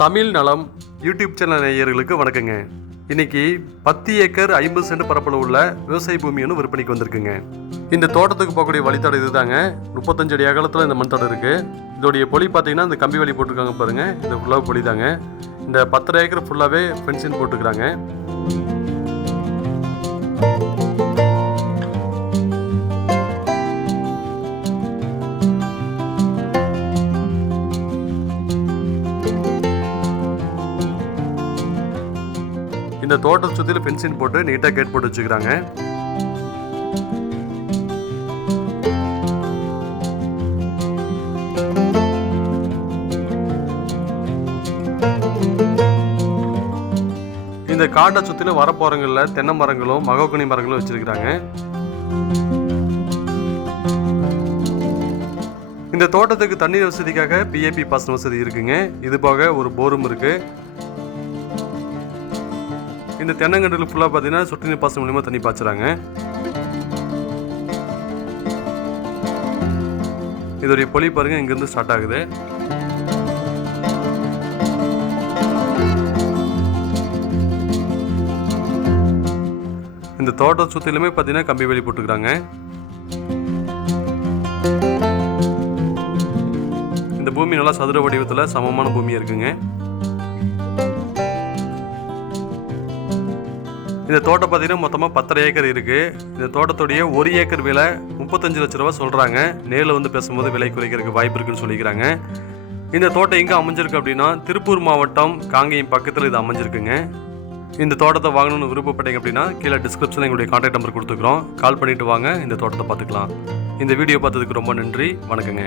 தமிழ் நலம் YouTube channel நேயர்களுக்கு வணக்கங்க. இன்னைக்கு 10 ஏக்கர் 50 சென்ட் பரப்பளவு உள்ள விவசாய பூமி ஒன்று விற்பனைக்கு வந்திருக்குங்க. இந்த தோட்டத்துக்கு போகக்கூடிய வழித்தடம் இதுதாங்க. 35 அடி அகலத்தில் இந்த மண் தடம் இருக்கு. இதோடைய பொலி பார்த்தீங்கன்னா இந்த கம்பி வேலி போட்டிருக்காங்க பாருங்க. இது ஃபுல்லாக பொலி தாங்க. இந்த 10 ஏக்கர் ஃபுல்லாகவே ஃபென்சிங் போட்டுருக்காங்க. இந்த தோட்டத்தை சுற்றிலும் ஃபென்சிங் போட்டு நீட்டாக கேட் போட்டு வச்சுக்கிறாங்க. இந்த காட்டை சுற்றிலும் வரப்போறங்களில் தென்னை மரங்களும் மகோகனி மரங்களும் வச்சிருக்கிறாங்க. இந்த தோட்டத்துக்கு தண்ணீர் வசதிக்காக பிஏபி பாசன வசதி இருக்குங்க. இது போக ஒரு போரும் இருக்கு. இந்த தென்னங்கன்றுகள் ஃபுல்லாக பார்த்தீங்கன்னா சொட்டு நீர் பாசனம் மூலியமாக தண்ணி பாய்ச்சுறாங்க. இதோடைய பொலி பாருங்க இங்கிருந்து ஸ்டார்ட் ஆகுது. இந்த தோட்டம் சுற்றிலுமே பார்த்தீங்கன்னா கம்பி வேலி போட்டுக்கிறாங்க. இந்த பூமி நல்லா சதுர வடிவத்தில் சமமான பூமியாக இருக்குங்க. இந்த தோட்டம் பார்த்தீங்கன்னா மொத்தமாக 10 ஏக்கர் இருக்குது. இந்த தோட்டத்துடைய 1 ஏக்கர் விலை 35 லட்ச ரூபா சொல்கிறாங்க. நேரில் வந்து பேசும்போது விலை குறைக்கிறதுக்கு வாய்ப்பு இருக்குன்னு சொல்லிக்கிறாங்க. இந்த தோட்டம் எங்கே அமைஞ்சிருக்கு அப்படின்னா திருப்பூர் மாவட்டம் காங்கேயம் பக்கத்தில் இது அமைஞ்சிருக்குங்க. இந்த தோட்டத்தை வாங்கணும்னு விருப்பப்பட்டீங்க அப்படின்னா கீழே டிஸ்கிரிப்ஷனில் எங்களுடைய கான்டாக்ட் நம்பர் கொடுத்துக்கிறோம். கால் பண்ணிவிட்டு வாங்க, இந்த தோட்டத்தை பார்த்துக்கலாம். இந்த வீடியோ பார்த்ததுக்கு ரொம்ப நன்றி. வணக்கங்க.